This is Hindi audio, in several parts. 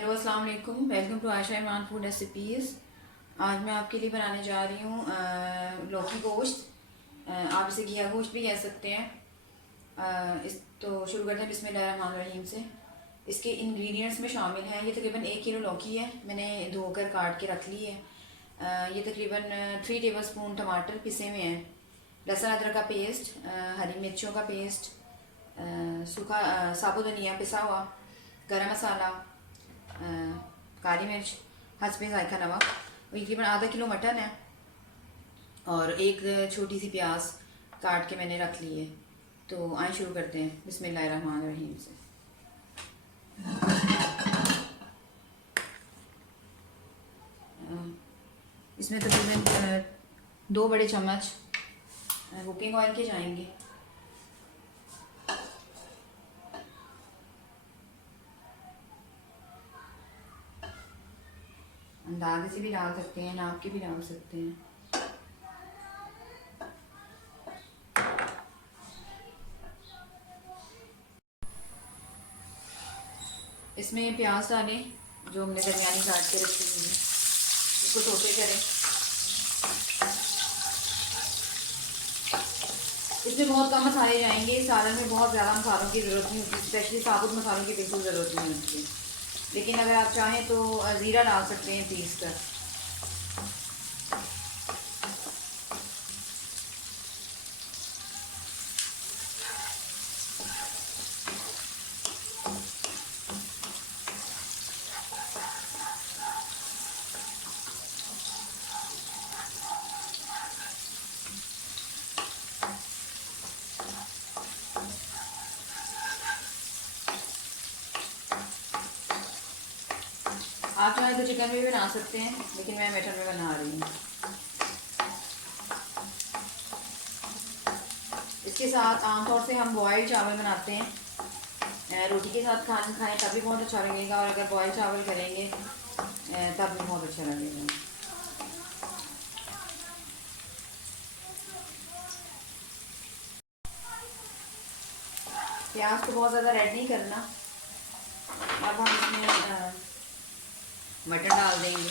हेलो अस्सलाम वालेकुम, welcome to Ayesha Iman food recipes. आज मैं आपके लिए बनाने जा रही हूँ लौकी गोश्त। आप इसे घिया गोश्त भी कह सकते हैं। इस तो शुरू करते हैं बिस्मिल्लाहिर्रहमानिर्रहीम से। इसके इंग्रेडिएंट्स में शामिल हैं, ये तकरीबन 1 किलो लौकी है, मैंने धोकर काट के रख ली है। ये तकरीबन 3 टेबल स्पून टमाटर पिसे हुए हैं, लहसुन अदरक का पेस्ट, हरी मिर्चों का पेस्ट, सूखा साबुत धनिया पिसा हुआ, गरम मसाला, काली मिर्च, हसबे ज़ायका नमक। तकरीबन आधा किलो मटन है और एक छोटी सी प्याज काट के मैंने रख ली है। तो आए शुरू करते हैं बिस्मिल्लाहिर्रहमानिर्रहीम से। इसमें तकरीबन 2 बड़े चम्मच कुकिंग ऑयल के जाएंगे। अंदाजे से भी डाल सकते हैं, नाप के भी डाल सकते हैं। इसमें प्याज डालें जो हमने दरमियानी काट के रखी हुई है, इसको सौते करें। इसमें बहुत कम मसाले जाएंगे, सालन में बहुत ज़्यादा मसालों की ज़रूरत नहीं होती, स्पेशली साबुत मसालों की बिल्कुल ज़रूरत नहीं होती। लेकिन अगर आप चाहें तो ज़ीरा डाल सकते हैं पीस कर। आप चाहें तो चिकन में भी बना सकते हैं, लेकिन मैं मटन में बना रही हूँ। इसके साथ आमतौर से हम बॉयल चावल बनाते हैं, रोटी के साथ खाएं तब भी बहुत अच्छा लगेगा, और अगर बॉयल चावल करेंगे तब भी बहुत अच्छा लगेगा। प्याज को बहुत ज़्यादा रेड नहीं करना। अब हम इसमें मटन डाल देंगे।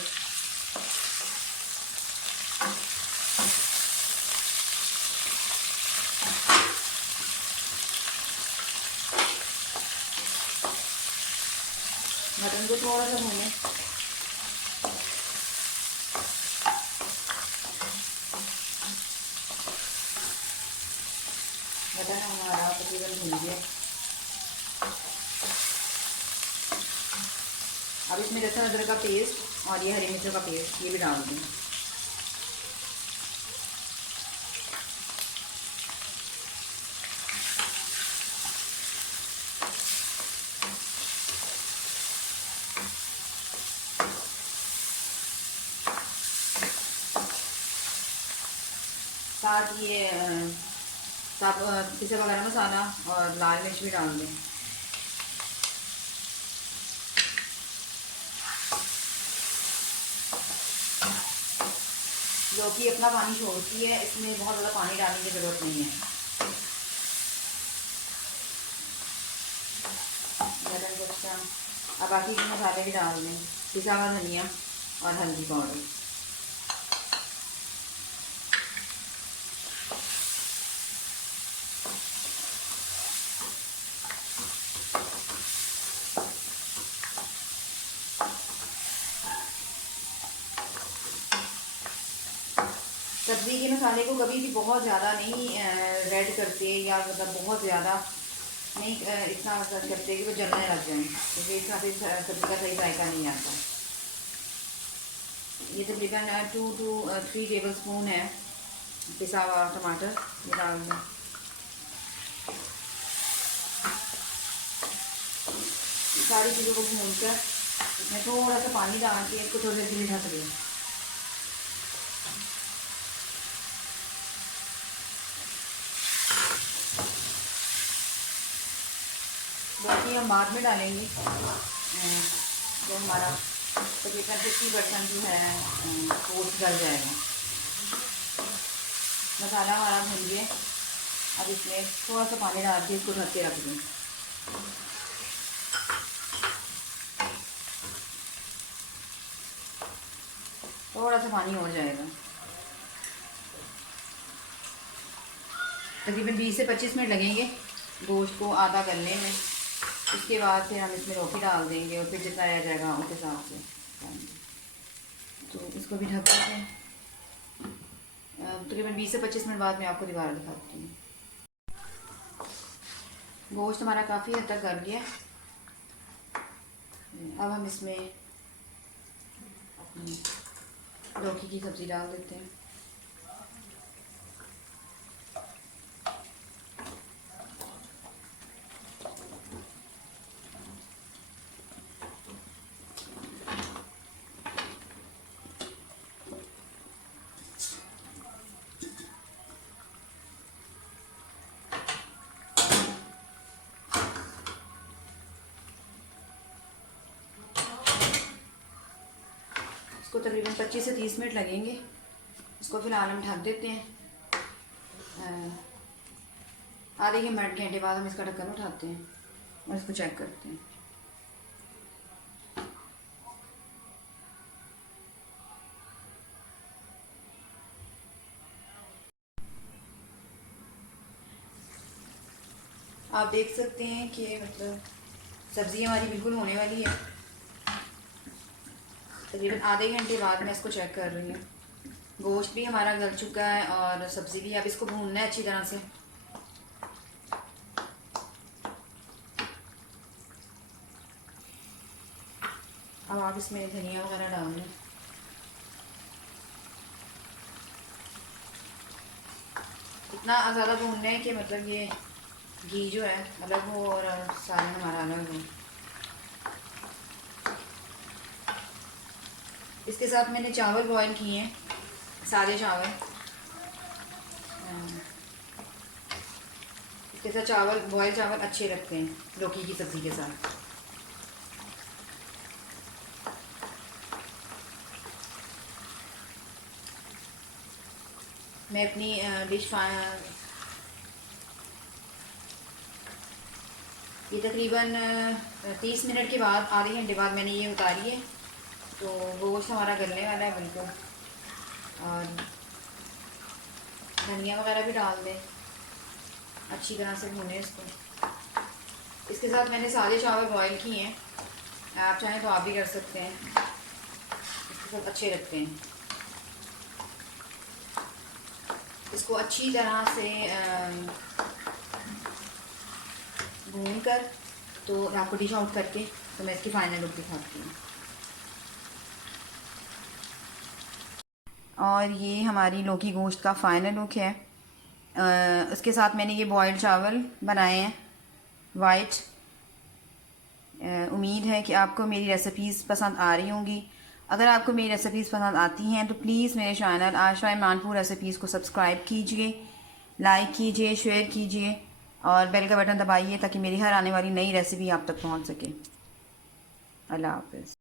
मटन को थोड़ा सा भूनें। मटन हमारा तकरीबन भून गया। अब इसमें लहसुन अदरक का पेस्ट और ये हरी मिर्चों का पेस्ट ये भी डाल दें। साथ ये सब पिसा हुआ गरम मसाला और लाल मिर्च भी डाल दें। लौकी अपना पानी छोड़ती है, इसमें बहुत ज़्यादा पानी डालने की ज़रूरत नहीं है। मटन को अच्छा, अब बाकी के मसाले भी डाल दें, पिसा हुआ धनिया और हल्दी पाउडर। सब्ज़ी के मसाले को कभी भी बहुत ज़्यादा नहीं रेड करते, या मतलब बहुत ज़्यादा नहीं इतना करते कि वो जलने लग जाए, क्योंकि इस तरह से सब्ज़ी का सही जायका नहीं आता। ये तकरीबन 2 to 3 टेबल स्पून है पिसा हुआ टमाटर, ये डाल दें। सारी चीज़ों को भूनकर इसमें थोड़ा सा पानी डाल के इसको थोड़ी देर के लिए ढक दें। बाकी हम बाद में डालेंगे, जो हमारा तकरीबन 50% जो है गोश्त गल जाएगा। मसाला हमारा भून गया। अब इसमें थोड़ा सा पानी डाल के इसको ढक के रख दें। थोड़ा सा पानी हो जाएगा। तकरीबन 20 से 25 मिनट लगेंगे गोश्त को आधा करने में। उसके बाद फिर हम इसमें लौकी डाल देंगे और फिर जितना रह जाएगा उस हिसाब से। तो इसको भी ढक देते हैं। तकरीबन 20 से 25 मिनट बाद मैं आपको दोबारा दिखाती हूँ। गोश्त हमारा काफ़ी हद तक गल गया। अब हम इसमें अपनी लौकी की सब्ज़ी डाल देते हैं। इसको तकरीबन 25 से 30 मिनट लगेंगे। इसको फिलहाल हम ढक देते हैं। आधे घंटे बाद हम इसका ढक्कन उठाते हैं और इसको चेक करते हैं। आप देख सकते हैं कि मतलब सब्ज़ी हमारी बिल्कुल होने वाली है। तकरीबन आधे घंटे बाद मैं इसको चेक कर रही हूँ। गोश्त भी हमारा गल चुका है और सब्ज़ी भी। अब इसको भूनना है अच्छी तरह से। अब आप इसमें धनिया वगैरह डाल दें। इतना ज़्यादा भूनना है कि मतलब ये घी जो है अलग हो और सालन हमारा अलग हो। इसके साथ मैंने चावल बॉईल किए हैं, सादे चावल। इसके साथ चावल, बॉयल चावल अच्छे लगते हैं लौकी की सब्ज़ी के साथ। मैं अपनी डिश ये तकरीबन 30 मिनट के बाद, आधे घंटे बाद मैंने ये उतारी है। तो गोश्त हमारा गलने वाला है बिल्कुल। और धनिया वगैरह भी डाल दें, अच्छी तरह से भूनें इसको। इसके साथ मैंने सादे चावल बॉईल किए हैं, आप चाहें तो आप भी कर सकते हैं, इसके साथ अच्छे लगते हैं। इसको अच्छी तरह से भून कर तो आपको डिश आउट करके तो मैं इसकी फाइनल लुक दिखाती हूँ। और ये हमारी लौकी गोश्त का फ़ाइनल लुक है। उसके साथ मैंने ये बॉयल्ड चावल बनाए हैं वाइट। उम्मीद है कि आपको मेरी रेसिपीज़ पसंद आ रही होंगी। अगर आपको मेरी रेसिपीज़ पसंद आती हैं तो प्लीज़ मेरे चैनल आशा ईमानपुर रेसिपीज़ को सब्सक्राइब कीजिए, लाइक कीजिए, शेयर कीजिए और बेल का बटन दबाइए ताकि मेरी हर आने वाली नई रेसिपी आप तक पहुंच सके। अल्लाह हाफ़िज़।